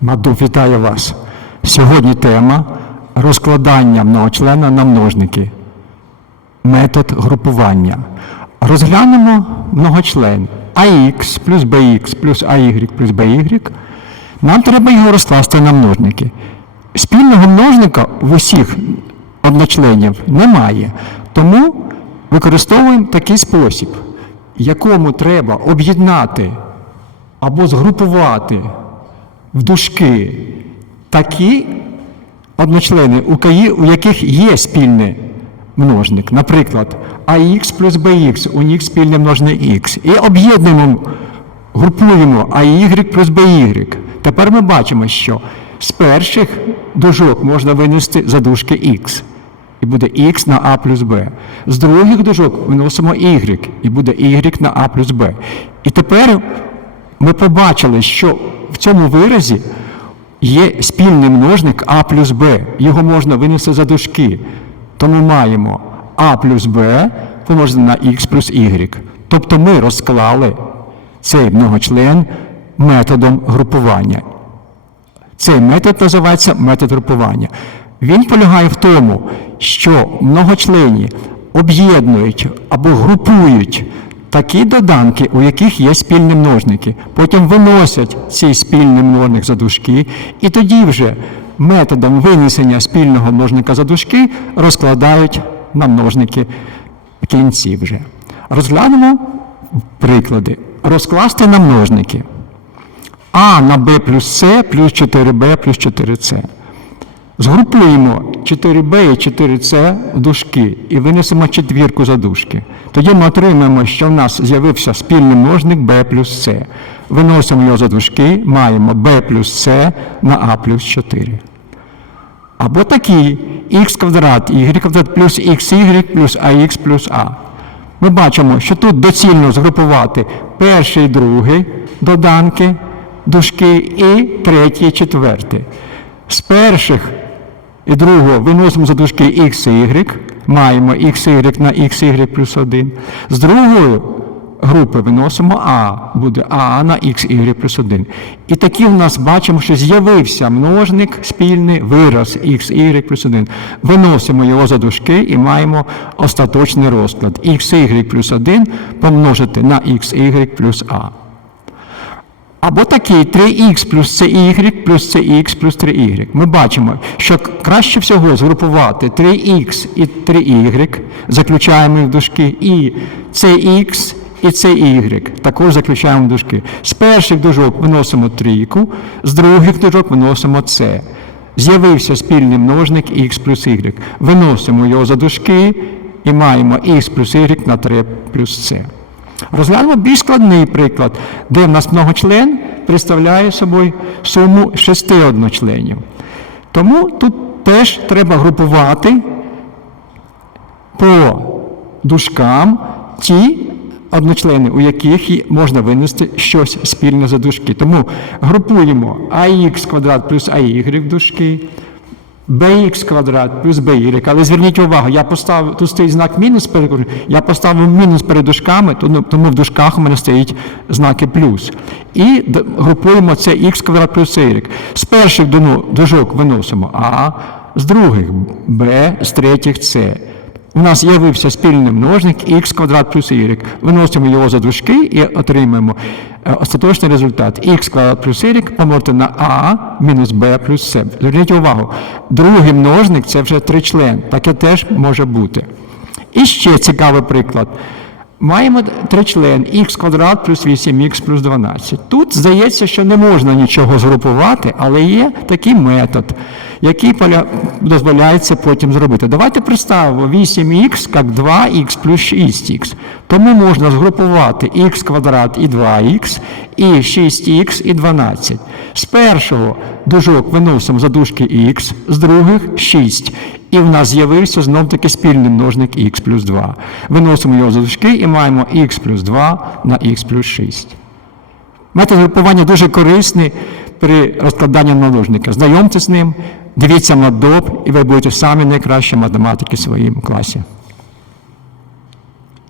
Маду, вітаю вас. Сьогодні тема розкладання многочлена на множники. Метод групування. Розглянемо многочлен ax плюс bx плюс ay плюс by. Нам треба його розкласти на множники. Спільного множника в усіх одночленів немає. Тому використовуємо такий спосіб, якому треба об'єднати або згрупувати в дужки такі одночлени, у яких є спільний множник. Наприклад, ax плюс bx, у них спільний множник x. І об'єднуємо, групуємо ay плюс by. Тепер ми бачимо, що з перших дужок можна винести задушки x. І буде x на a плюс b. З других дужок виносимо y, і буде y на a плюс b. І тепер ми побачили, що в цьому виразі є спільний множник а плюс b. Його можна винести за дужки. Тому маємо а плюс b помножене на x плюс y. Тобто ми розклали цей многочлен методом групування. Цей метод називається метод групування. Він полягає в тому, що многочлені об'єднують або групують такі доданки, у яких є спільні множники. Потім виносять цей спільний множник за дужки, і тоді вже методом винесення спільного множника за дужки розкладають на множники в кінці вже. Розглянемо приклади. Розкласти на множники. А на b плюс С плюс 4b плюс 4С. Згрупуємо 4b і 4c в дужки і винесемо четвірку за дужки. Тоді ми отримаємо, що в нас з'явився спільний множник b плюс c. Виносимо його за дужки, маємо b плюс c на a плюс 4. Або такі х квадрат y квадрат плюс xy плюс ax плюс a. Ми бачимо, що тут доцільно згрупувати перший і другий доданки, дужки і третій, і четвертий. З перших і другого виносимо за дужки x і y, маємо xy на xy плюс 1. З другої групи виносимо а, буде а на xy плюс 1. І такі в нас бачимо, що з'явився множник спільний вираз xy плюс 1. Виносимо його за дужки і маємо остаточний розклад. xy плюс 1 помножити на xy плюс а. Або такий 3х плюс CY плюс CX плюс 3y. Ми бачимо, що краще всього згрупувати 3х і 3y, заключаємо в дужки, і CX і CY також заключаємо в дужки. З перших дужок виносимо трійку, з других дужок виносимо С. З'явився спільний множник х плюс y. Виносимо його за дужки і маємо х плюс y на 3 плюс С. Розглянемо більш складний приклад, де в нас многочлен представляє собою суму шести одночленів. Тому тут теж треба групувати по дужкам ті одночлени, у яких можна винести щось спільне за дужки. Тому групуємо ax квадрат плюс ay в дужки, bx квадрат плюс by. Але зверніть увагу, я поставив, тут стоїть знак мінус, перед, я поставив мінус перед дужками, тому, тому в дужках у мене стоїть знаки плюс. І групуємо це х квадрат плюс y. З перших дужок виносимо а, з других b, з третіх c. У нас з'явився спільний множник х квадрат плюс y. Виносимо його за дужки і отримаємо е, остаточний результат х квадрат плюс y помножити на а мінус b плюс c. Зверніть увагу, другий множник це вже тричлен. Таке теж може бути. І ще цікавий приклад. Маємо тричлен х квадрат плюс 8х плюс 12. Тут здається, що не можна нічого згрупувати, але є такий метод, який дозволяється потім зробити. Давайте представимо 8х як 2х плюс 6х. Тому можна згрупувати х квадрат і 2х, і 6х і 12. З першого дужок виносимо за дужки х, з других 6. І в нас з'явився знов таки спільний множник х плюс 2. Виносимо його за дужки і маємо х плюс 2 на х плюс 6. Метод групування дуже корисний при розкладанні множника. Знайомтеся з ним, дивіться на доп, і ви будете самі найкращі математики в своєму класі.